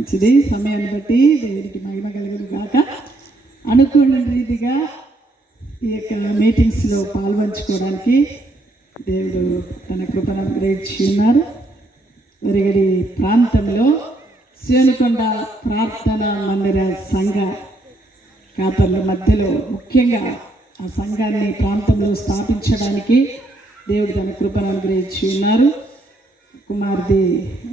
మంచిది. సమయాన్ని బట్టి దేవుడికి మహిమ కలుగును గాక. అనుకున్న రీతిగా ఈ యొక్క మీటింగ్స్లో పాల్పంచుకోవడానికి దేవుడు తన కృపను అనుగ్రహించి ఉన్నారు. ఒరిగడి ప్రాంతంలో సేనుకొండ ప్రార్థన మందిర సంఘ కాపర్ల మధ్యలో ముఖ్యంగా ఆ సంఘాన్ని ప్రాంతంలో స్థాపించడానికి దేవుడు తన కృపను అనుగ్రహించి ఉన్నారు.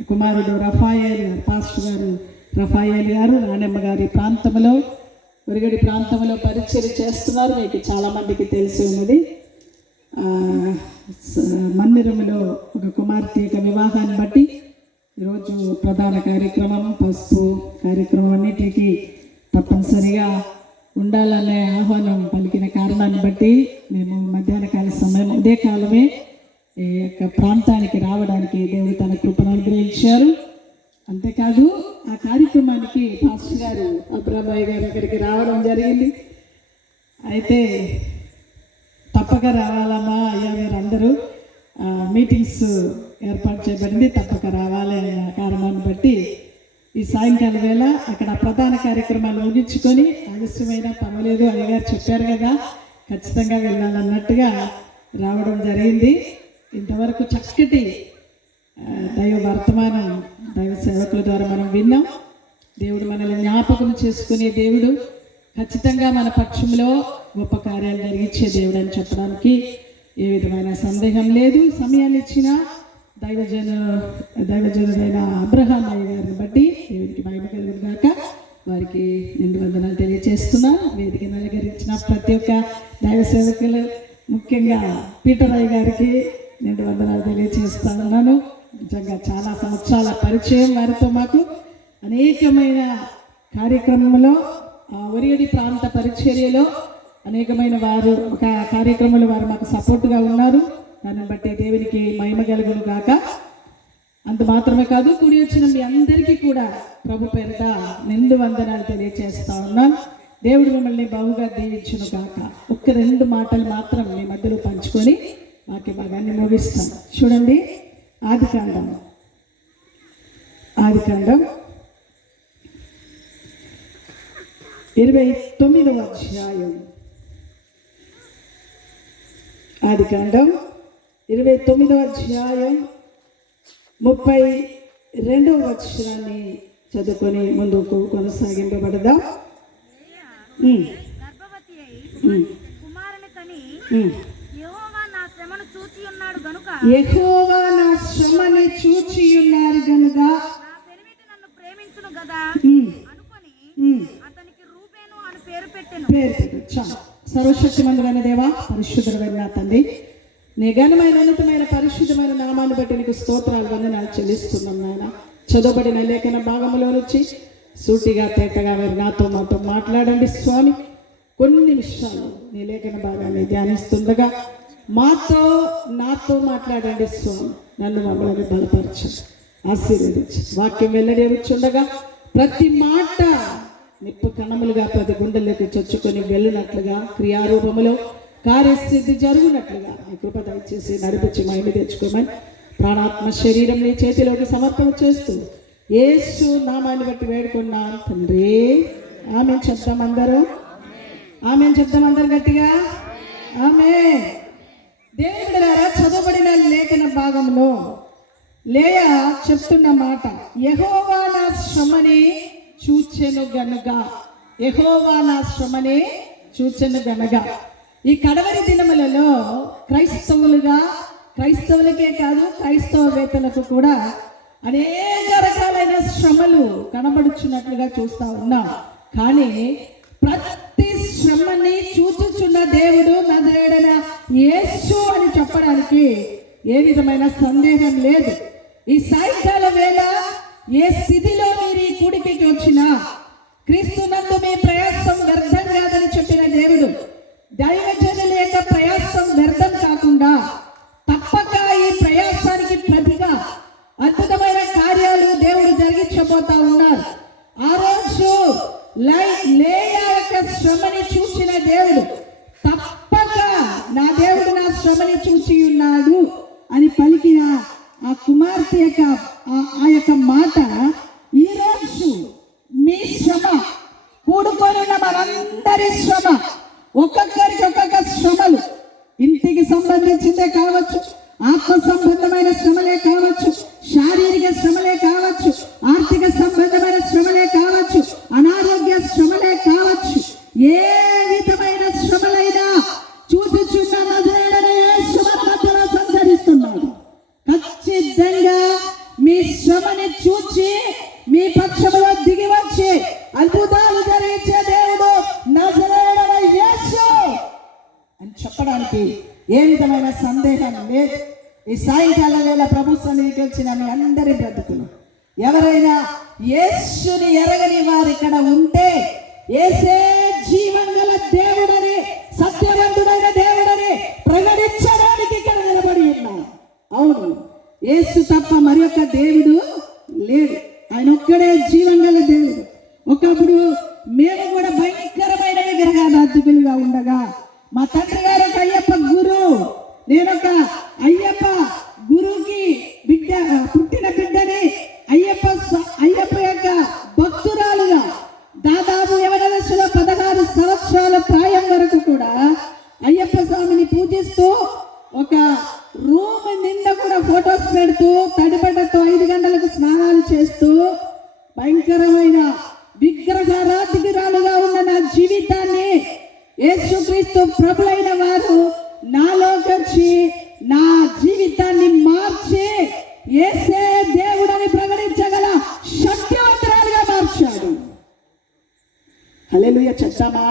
కుమారుడు రఫాయేల్ పాస్టర్ గారు రఫాయేల్ గారు రాణమ్మ గారి ప్రాంతంలో ఒరిగడి ప్రాంతంలో పరిచయం చేస్తున్నారు. మీకు చాలామందికి తెలిసి ఉన్నది. మందిరంలో ఒక కుమార్తె యొక్క వివాహాన్ని బట్టి ఈరోజు ప్రధాన కార్యక్రమం పసుపు కార్యక్రమం అన్నిటికీ తప్పనిసరిగా ఉండాలనే ఆహ్వానం పలికిన కారణాన్ని బట్టి మేము మధ్యాహ్న కాల సమయం ఉదయకాలమే ఈ యొక్క ప్రాంతానికి రావడానికి దేవుడు తన కృపను అనుగ్రహించారు. అంతేకాదు ఆ కార్యక్రమానికి పాస్టర్ గారు అబ్రాబాయి గారు అక్కడికి రావడం జరిగింది. అయితే తప్పక రావాలమ్మా అయ్యా మీరందరూ మీటింగ్స్ ఏర్పాటు చేయబడింది, తప్పక రావాలి అనే కారణాన్ని బట్టి ఈ సాయంకాల వేళ అక్కడ ప్రధాన కార్యక్రమాలు ముగించుకొని ఆలస్యమైన పర్వాలేదు అయ్యగారు చెప్పారు కదా ఖచ్చితంగా వెళ్ళాలన్నట్టుగా రావడం జరిగింది. ఇంతవరకు చక్కటి దైవ వర్తమానం దైవ సేవకుల ద్వారా మనం విన్నాం. దేవుడు మనల్ని జ్ఞాపకం చేసుకునే దేవుడు, ఖచ్చితంగా మన పక్షంలో గొప్ప కార్యాలు జరిగించే దేవుడు అని చెప్పడానికి ఏ విధమైన సందేహం లేదు. సమయాన్ని ఇచ్చిన దైవజనుడైన అబ్రహాం అయ్య గారిని బట్టి దేవుడికి మహిమ కలుగును గాక. వారికి నిండు వందనాలు తెలియజేస్తున్నాను. వేదికను అలంకరించిన ప్రతి ఒక్క దైవ సేవకులు, ముఖ్యంగా పీటర్ అయ్య గారికి నిండు వందనాలు తెలియజేస్తా ఉన్నాను. నిజంగా చాలా సంవత్సరాల పరిచయం వారితో మాకు అనేకమైన కార్యక్రమంలో ఒరిగడి ప్రాంత పరిచర్యలో అనేకమైన వారు ఒక కార్యక్రమంలో వారు మాకు సపోర్ట్గా ఉన్నారు. దాన్ని బట్టి దేవునికి మహిమ కలుగును గాక. అంత మాత్రమే కాదు, కూడి వచ్చిన మీ అందరికీ కూడా ప్రభు పేరిట నిండు వందనాలు తెలియజేస్తా ఉన్నాను. దేవుడు మిమ్మల్ని బహుగా దీవించును గాక. ఒక్క 2 మాటలు మాత్రం మీ మధ్యలో పంచుకొని వాక్య భాగాన్ని ముగిస్తాం. చూడండి, ఆదికాండం 29వ అధ్యాయం. ఆదికాండం 29వ అధ్యాయం 32వ వచనాన్ని చదువుకొని ముందుకు కొనసాగింపబడదాం. యెహోవా నా శ్రమను చూచి ఉన్నాడు గనుక నా పెనిమిటి నన్ను ప్రేమించును గదా అనుకొని అతనికి రూబేను అని పేరు పెట్టెను. సర్వశక్తిమంతుడైన దేవా, పరిశుద్ధుడైన తండ్రి, నీ ఘనమైన ఉన్నతమైన పరిశుద్ధమైన నామాన్ని బట్టి నీకు స్తోత్రాలు వందనాలు చెల్లిస్తున్నాం నాయన. చదవబడిన లేఖన భాగంలో నుంచి సూటిగా తేటగా మీరు మాతో మాట్లాడండి స్వామి. కొన్ని నిమిషాలు నీ లేఖన భాగాన్ని ధ్యానిస్తుండగా నాతో మాట్లాడండి స్వామి. నన్ను మమ్మల్ని బలపరచండి, ఆశీర్వదించి వాక్యం వెల్లడేవుచుండగా ప్రతి మాట నిప్పు కణములుగా 10 గుండెల్లోకి చొచ్చుకొని వెళ్ళినట్లుగా క్రియారూపములో కార్యసిద్ధి జరుగునట్లుగా నీ కృప దయచేసి నడిపించి మహిమ తెచ్చుకోమని ప్రాణాత్మ శరీరం నీ చేతిలోకి సమర్పణ చేస్తూ యేసు నామాన్ని బట్టి వేడుకున్నాను తండ్రి. ఆమేన్ చెప్తాం అందరూ, ఆమేన్ చెప్తాం అందరు గట్టిగా ఆమేన్. దేవుడారా, చదవబడిన లేఖన భాగంలో లేయా చెప్తున్న మాట, యెహోవా నా శ్రమని చూచెను గనుక, యెహోవా నా శ్రమని చూచెను గనుక. ఈ కడవరి దినములలో క్రైస్తవులకే కాదు క్రైస్తవేతలకు కూడా అనేక రకాలైన శ్రమలు కనబడుచున్నట్లుగా చూస్తూ ఉన్నాం. కానీ ప్రతి శ్రమని చూచుచున్న దేవుడు నజరేయుడైన యేసు అని చెప్పడానికి ఏ విధమైన సందేహం లేదు. ఈ సాయంకాల వేళ ఏ స్థితిలో మీరు ఈ కూడికి వచ్చినా క్రీస్తునందు మీ ప్రయాసం వ్యర్థం కాదని చెప్పిన దేవుడు, దైవజనుల యొక్క ప్రయాసం వ్యర్థం కాకుండా తప్పక ఈ ప్రయాసానికి ప్రతిగా అద్భుతమైన కార్యాలు దేవుడు జరిగించబోతా ఉన్నారు. ఆ రోజు లేయా యొక్క శ్రమని చూసిన దేవుడు తప్పక నా దేవుడు నా శ్రమని చూచి ఉన్నాడు అని పలికిన ఆ కుమార్తె యొక్క ఆ యొక్క మాట ఈరోజు శారీరక శ్రమలే కావచ్చు, ఆర్థిక సంబంధమైన శ్రమలే కావచ్చు, అనారోగ్య శ్రమలే కావచ్చు, ఏ విధమైన శ్రమలైనా చూచుచున్న నజరేయుడైన యేసు మన మధ్యలో సంచరిస్తున్నాడు. ఖచ్చితంగా మీ శ్రమని చూచి మీ పక్షములో దిగి వచ్చి అద్భుతాలు జరిగించే దేవుడు నజరేయుడైన యేసు అని చెప్పడానికి ఏ విధమైన సందేహం లేదు. ఈ సాయంకాలం వేళ ప్రభు సన్నిధికి వచ్చిన మీ అందరి బ్రతుకులు ఎవరైనా యేసుని ఎరగని వారు ఇక్కడ ఉంటే, యేసే జీవం గల దేవుడని, సత్యవంతుడైన దేవుడని ప్రకటించడానికి ఇక్కడ నిలబడి ఉన్నాం. అవును, యేసు తప్ప మరి యొక్క దేవుడు లేడు. ఆయన ఒక్కడే జీవం గల దేవుడు. ఒకప్పుడు మేము కూడా భయంకరమైన విగ్రహారాధికులుగా ఉండగా మా తండ్రి గారు ఒక అయ్యప్ప గురు, నేనొక అయ్యప్ప గురువుకి బిడ్డ, పుట్టిన బిడ్డని, అయ్యప్ప యొక్క భక్తురాలుగా దాదాపు యవన దశలో 16 సంవత్సరాల ప్రాయం వరకు కూడా అయ్యప్ప స్వామిని పూజిస్తూ ఒక రూమ్ నిండా కూడా ఫొటోస్ పెడుతూ తడిబడ్డతో 5 గంటలకు స్నానాలు చేస్తూ భయంకరమైన విగ్రహారాధికురాలుగా ఉన్న నా జీవితాన్ని యేసుక్రీస్తు ప్రభులైన వారు నాలోకి వచ్చి నా జీవితాన్ని మార్చి యేసే దేవుడని ప్రకటించగల శక్తివంతురాలుగా మార్చాడు. హల్లెలూయా చెప్తామా?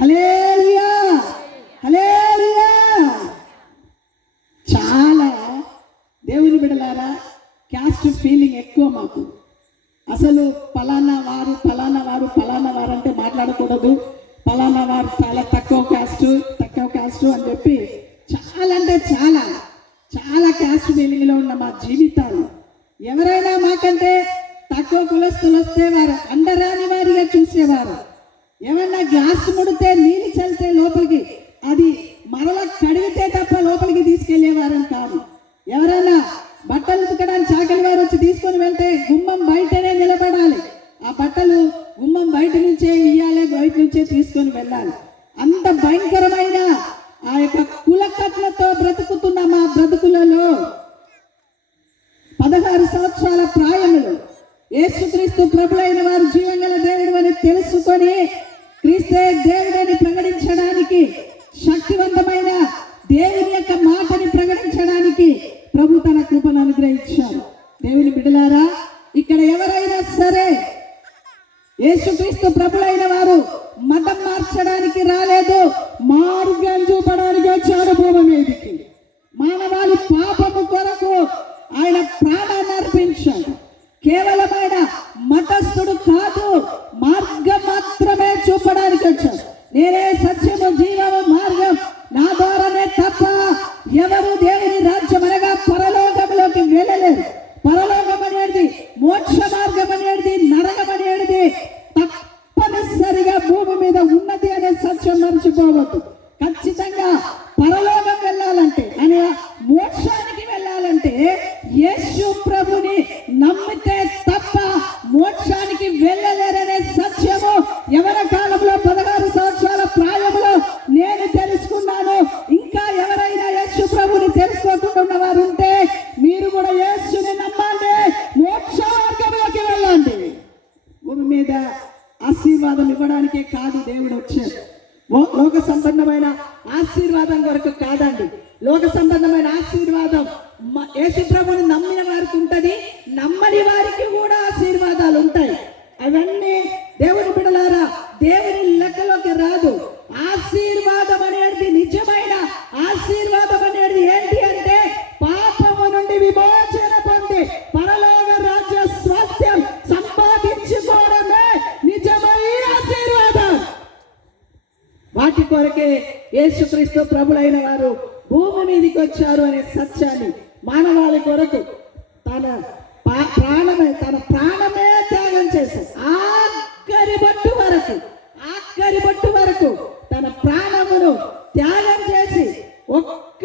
హల్లెలూయా, హల్లెలూయా. చాలా దేవుని బిడ్డలారా, క్యాస్ట్ ఫీలింగ్ ఎక్కువ మాకు. అసలు పలానా వారు అంటే మాట్లాడకూడదు, పలానా వారు చాలా తక్కువ క్యాస్ట్ అని చెప్పి చాలా అంటే చాలా క్యాస్ట్ ఫీలింగ్లో ఉన్న మా జీవితాలు. ఎవరైనా మాకంటే తక్కువ కులస్తులు వస్తే వారు అండరాని వారిగా చూసేవారు. ఏమన్నా గ్లాస్ ముడితే నీళ్ళు చల్లితే లోపలికి అది మరలా కడిగితే తప్ప లోపలికి తీసుకెళ్లేవారని కాదు. ఎవరైనా బట్టలు ఉతకడానికి చాకలి వారు వచ్చి తీసుకొని వెళ్తే గుమ్మం బయటనే నిలబడాలి. ఆ బట్టలు గుమ్మం బయట నుంచే ఇయ్యాలి, బయట నుంచే తీసుకొని వెళ్ళాలి. అంత భయంకరమైన ఆ యొక్క కులకట్లతో బ్రతుకుతున్న మా బ్రతుకులలో 16 సంవత్సరాల ప్రాయములు యేసుక్రీస్తు ప్రభులైన వారు జీవంగల దేవుడు అని తెలుసుకొని క్రీస్తే దేవుడని ప్రకటించడానికి, శక్తివంతమైన దేవుని యొక్క మాటని ప్రకటించడానికి ప్రభు తన కృపను అనుగ్రహించారు. దేవుని బిడ్డలారా, ఇక్కడ ఎవరైనా సరే యేసుక్రీస్తు ప్రభులైన వారు మతం మార్చడానికి రాలేదు, మార్గం చూపడానికి వచ్చాడు భూమి మీదకి. మానవాళి పాపము కొరకు ఆయన ప్రాణాన్ని అర్పించాడు. కేవలమైన మతస్థుడు కాదు, మార్గం మాత్రమే చూపడానికి వచ్చాడు. నేనే సత్యము, జీవము, మార్గం, నా ద్వారానే తప్ప ఎవరు దేవుని రాజ్యం అనగా పరలోకంలోకి వెళ్ళలేరు. పరలోకం అనేది, మోక్ష మార్గం అనేది, నరకం అనేది తప్పనిసరిగా భూమి మీద ఉన్నది అనే సత్యం మర్చిపోవద్దు. ఖచ్చితంగా పరలోకం వెళ్ళాలంటే అనే మోక్షానికి వెళ్ళాలంటే యేసు ప్రభుని నమ్మితే తప్ప మోక్షానికి వెళ్ళలేరనే సత్యము ఎవరి కాలంలో 16 సంవత్సరాల ప్రాయంలో నేను తెలుసుకున్నాను. ఇంకా ఎవరైనా యేసు ప్రభుని తెలుసుకోకుండా ఉన్నవారు ఉంటే మీరు కూడా యేసుని నమ్మండి, మోక్ష మార్గంలోకి వెళ్ళండి. భూమి మీద ఆశీర్వాదం ఇవ్వడానికే కాదు దేవుడు వచ్చాడు. లోక సంబంధమైన ఆశీర్వాదం కొరకు కాదండి. లోక సంబంధమైన ఆశీర్వాదం యేసు ప్రభుని నమ్మిన వారికి ఉంటుంది, నమ్మని వారికి కూడా ఆశీర్వాదాలు ఉంటాయి. అవన్నీ దేవుని బిడ్డలారా దేవుని లెక్కలోకి రాదు. ఆశీర్వాదం అనేది, నిజమైన ఆశీర్వాదం అనేది ఏంటి అంటే పాపము నుండి విమోచన పొంది పరలోక రాజ్య స్వాస్థ్యం సంపాదించుకోవడమే నిజమైన ఆశీర్వాదం. వాటి కొరకే యేసుక్రీస్తు ప్రభులైన వారు భూమి మీదకి వచ్చారు అనే సత్యాన్ని మానవాళి కొరకు తన ప్రాణమే త్యాగం చేశారు. ఆఖరి బొట్టు వరకు తన ప్రాణమును త్యాగం చేసి ఒక్క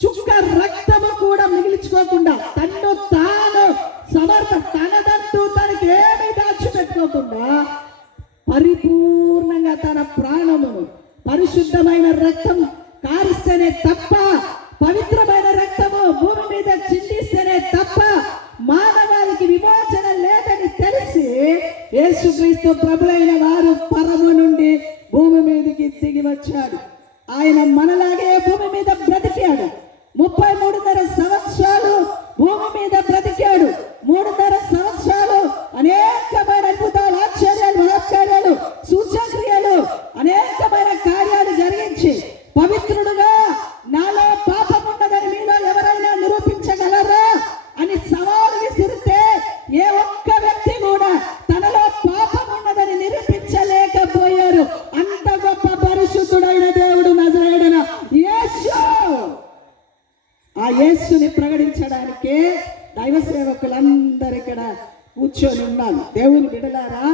చుక్క రక్తము కూడా మిగిల్చుకోకుండా తన్ను తాను తనదంటూ తనకి ఏమీ దాచిపెట్టుకోకుండా పరిపూర్ణంగా తన ప్రాణమును, పరిశుద్ధమైన రక్తం కారిస్తేనే తప్ప, పవిత్రమైన రక్తము భూమి మీద చిందిస్తేనే తప్ప యేసుక్రీస్తు ప్రభులైన వారు పరము నుండి భూమి మీదకి దిగి వచ్చాడు. ఆయన మనలాగే భూమి మీద బ్రతికాడు. 33.5 సంవత్సరాలు భూమి మీద బ్రతికాడు. 3.5 సంవత్సరాలు అనేకమైన అద్భుతాలు, ఆశ్చర్యాలు, మహత్కార్యాలు, సూచక్రియలు, అనేకమైన కార్యాలు జరిగించి పవిత్రుడుగా నాలో పాపం ఉన్నదని మీలో ఎవరైనా నిరూపించగలరా అని సవాలు విసిరితే ఏ ఒక్క వ్యక్తి కూడా తనలో పాపం ఉన్నదని నిరూపించలేకపోయారు. అంత గొప్ప పరిశుద్ధుడైన దేవుడు నజరేయుడైన యేసు. ఆ యేసుని ప్రకటించడానికే దైవ సేవకులందరూ ఇక్కడ కూర్చొని ఉన్నారు. దేవుని బిడ్డలారా,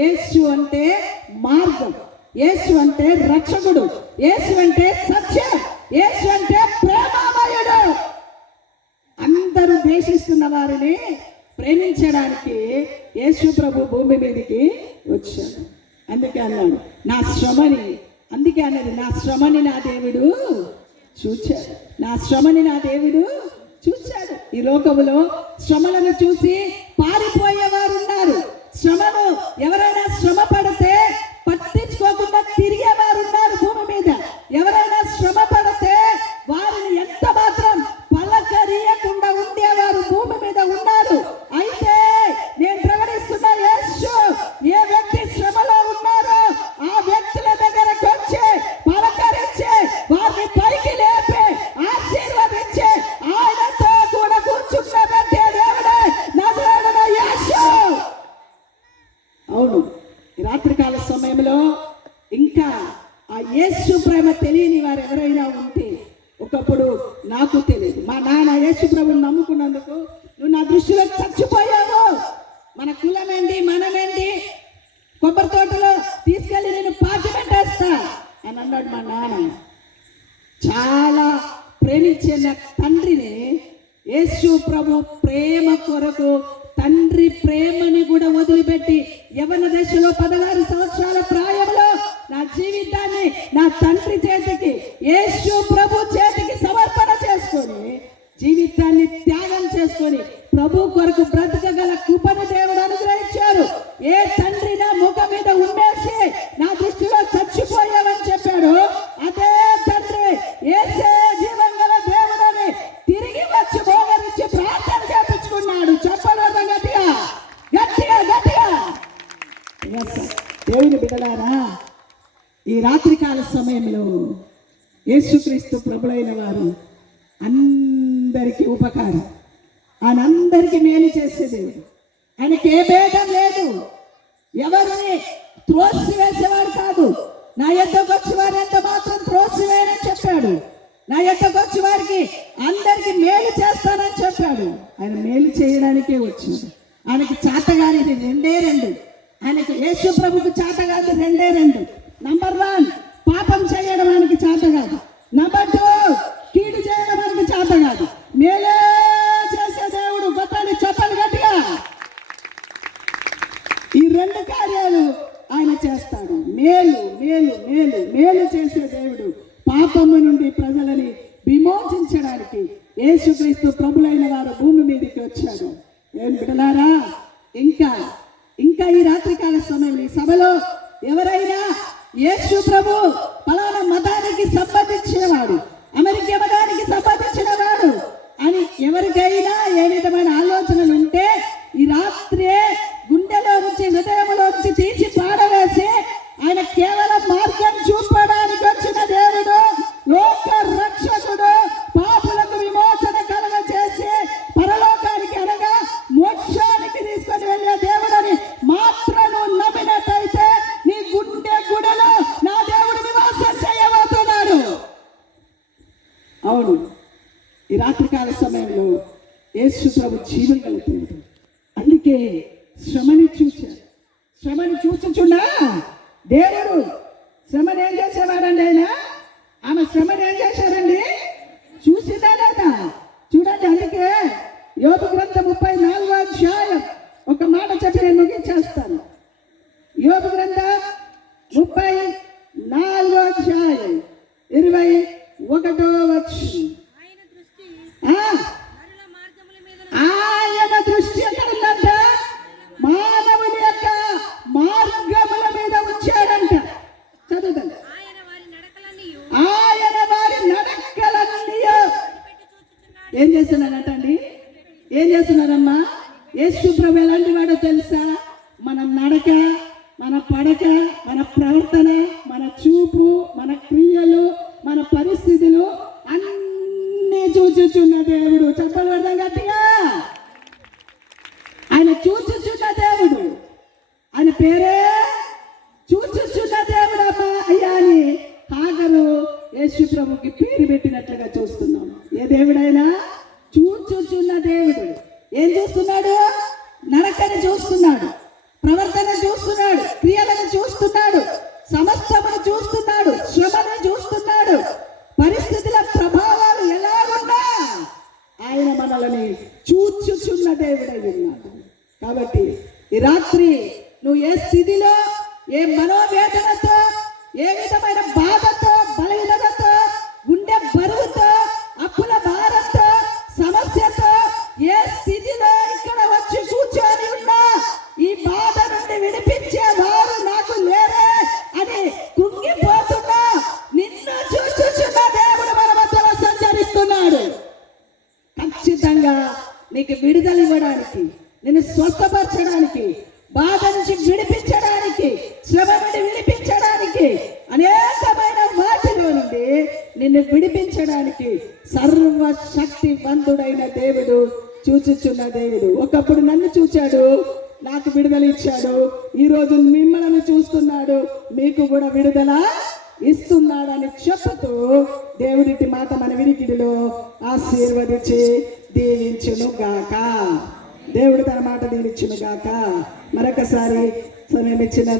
యేసు అంటే మార్గం, యేసు అంటే రక్షకుడు, యేసు అంటే సత్యం, యేసు అంటే ప్రేమమయుడు. అందరూ ద్వేషిస్తున్న వారిని ప్రేమించడానికి యేసు ప్రభు భూమి మీదకి వచ్చాడు. అందుకే అన్నాడు నా శ్రమని, అందుకే అన్నది నా శ్రమని నా దేవుడు చూచాడు, నా శ్రమని నా దేవుడు చూచాడు. ఈ లోకములో శ్రమలను చూసి పారిపోయేవారు ఉన్నారు. శ్రమను ఎవరైనా శ్రమ పడితే పట్టించుకోకుండా తిరిగేవారు ఉన్నారు భూమి మీద. ఎవరైనా శ్రమ పడితే వారిని ఎంత మాత్రం పలకరియకుండా ఉండేవారు భూమి మీద ఉన్నారు. అయితే నేను ప్రకటిస్తున్న యేసు ఏ వ్యక్తి శ్రమలో ఉన్నారో ఆ వ్యక్తుల దగ్గరకు వచ్చి పలకరించి వారిని పైకి లేపి ఆశీర్వదించి ఆయనతో కూడా కూర్చున్నదంటే దేవుడే నజరేయుడైన యేసు. అవును, ఈ రాత్రికాల సమయంలో ఇంకా ఆ యేసు ప్రేమ తెలియని వారు ఎవరైనా ఉంటే, ఒకప్పుడు నాకు తెలియదు, మా నాన్న యేసు ప్రభుని నమ్ముకున్నందుకు నువ్వు నా దృష్టిలో చచ్చిపోయావు, మన కులమేంటి మనమేంటి, కొబ్బరి తోటలో తీసుకెళ్ళి నేను పాతి పెట్టేస్తా అని అన్నాడు మా నాన్న. చాలా ప్రేమించిన తండ్రిని యేసు ప్రభు ప్రేమ కొరకు తండ్రి ప్రేమని కూడా వదిలిపెట్టి యవ్వన దశలో 16 సంవత్సరాల ప్రాయంలో నా జీవితాన్ని నా తండ్రి చేతికి, యేసు ప్రభు చేతికి సమర్పణ చేసుకొని జీవితాన్ని త్యాగం చేసుకొని ప్రభు కొరకు బ్రతకగల కృపను దేవుడు అనుగ్రహించారు. ఏ తండ్రి నా ముఖం మీద ఉమ్మేసి నా దృష్టిలో చచ్చిపోయావని చెప్పాడు, అదే తండ్రి యేసే జీవం గల దేవుడని తిరిగి వచ్చి మోగరించి ప్రార్థన చేపించుకున్నాడు. చెప్పలేదు గట్టిగా గట్టిగా గట్టిగా. దేవుని బిడ్డలారా, ఈ రాత్రికాల సమయంలో యేసుక్రీస్తు ప్రభులైన వారు అందరికీ ఉపకారం, ఆయన అందరికీ మేలు చేసేది. ఆయనకి ఏ భేదం లేదు, ఎవరిని త్రోసివేసేవాడు కాదు. నా యొద్దకు వచ్చి వారు ఎంత మాత్రం త్రోసివేయనని చెప్పాడు. నా యొద్దకు వచ్చి వారికి అందరికి మేలు చేస్తానని చెప్పాడు. ఆయన మేలు చేయడానికే వచ్చాడు. ఆయనకి చేతగానిది 2. ఆయనకి యేసు ప్రభుకు చేతగానిది 2. నంబర్ 1 పాపం చేయడం ఆయనకి చేత కాదు. నంబర్ 2 కీడు చేయడం ఆయనకి చేత కాదు. మేలే చేసే దేవుడు. గొప్పని చెప్పాలి గట్టిగా. ఈ 2 కార్యాలు ఆయన చేస్తాడు. మేలు మేలు మేలు మేలు చేసే దేవుడు. పాపము నుండి ప్రజలని విమోచించడానికి యేసుక్రీస్తు ప్రభులైన వారు భూమి మీదకి వచ్చాడు. ఏం బిడ్డలారా, ఇంకా ఈ రాత్రికాల సమయంలో ఈ సభలో ఎవరైనా యేసు ప్రభు పలానా మతానికి సంబంధించిన వాడు, అమెరికా మతానికి సంబంధించిన వాడు అని ఎవరికైనా ఏ విధమైన ఆలోచనలు ఉంటే ఈ రాత్రే గుండెలో నుంచి హృదయంలో నుంచి తీసి పాడవేసి ఆయన కేవలం మార్గం చూపడానికి వచ్చిన దేవుడు, లోక రక్షకుడు, పాపులకు విమోచన కలుగ చేసి పరలోకానికి అనగా మోక్షానికి తీసుకొని వెళ్ళే దేవుడని మాత్రం నమ్మినట్టయితే నీ గుండె గుడలో నా దేవుడు నివాసం చేయబోతున్నాడు. అవును, ఈ రాత్రికాల సమయంలో యేసు ప్రభు జీవం కలిగింది. అందుకే శ్రమని చూచుచున్నా దేవుడు శ్రమను ఏం చేసేవాడండి? ఆమె శ్రమను ఏం చేశారండి? చూసిందా లేదా? చూడండి. అందుకే యోబు గ్రంథం 34వ అధ్యాయం ఒక మాట చెప్పి నేను ముగించేస్తాను. యోబు గ్రంథం 34వ అధ్యాయం 21వ వచనం. ఆయన దృష్టి ఎక్కడ ఉందంటే మానవుని యొక్క యేసు ప్రభు ఎలాంటి వాడో తెలుసా? మన నడక, మన పడక, మన ప్రవర్తన, మన చూపు, మన క్రియలు, మన పరిస్థితులు అన్నీ చూచుచున్న దేవుడు. చెప్పలు అర్థం గట్టిగా. ఆయన చూచుచున్న దేవుడు. ఆయన పేరే చూచుచున్న దేవుడు అమ్మా అయ్యా అని హాగరు యేసు ప్రభుకి పేరు పెట్టినట్లుగా చూస్తున్నాం. ఏ దేవుడైనా చూచుచున్న దేవుడు. ఏం చూస్తున్నాడు? నడకని చూస్తున్నాడు, ప్రవర్తన చూస్తున్నాడు, క్రియలను చూస్తున్నాడు, సమస్తమును చూస్తున్నాడు, శ్రమను చూస్తున్నాడు. పరిస్థితుల ప్రభావాలు ఎలా ఉన్నా ఆయన మనల్ని చూచుచున్న దేవుడై ఉన్నాడు. కాబట్టి ఈ రాత్రి నువ్వు ఏ స్థితిలో, ఏ మనోవేదనతో, ఏ విధమైన బాధతో, బలహీనతతో, గుండె బరువుతో, అప్పుల భారంతో, సమస్యతో ఏ స్థితిలో ఇక్కడ వచ్చి కూర్చొని ఉన్నా ఈ బాధ నుండి విడిపించే వారు నాకు లేరే అని కుంగిపోతున్నా నిన్ను చూచుచున్న దేవుడు మన మధ్యలో సంచరిస్తున్నాడు. ఖచ్చితంగా నీకు విడుదల ఇవ్వడానికి, నిన్ను స్వస్థపరచడానికి, బాధ నుంచి విడిపించడానికి, శ్రమ నుండి విడిపించడానికి, అనేకమైన వాటిలో నుండి నిన్ను విడిపించడానికి సర్వశక్తివంతుడైన దేవుడు, చూచుచున్న దేవుడు. ఒకప్పుడు నన్ను చూచాడు, నాకు విడుదల ఇచ్చాడు. ఈరోజు మిమ్మల్ని చూస్తున్నాడు, మీకు కూడా విడుదల ఇస్తున్నాడని చెప్పుతూ దేవుడి మాట మన వినికిడిలో ఆశీర్వదించి దీవించును గాక. దేవుడు తన మాట దీవించును గాక. మరొకసారి సమయం ఇచ్చిన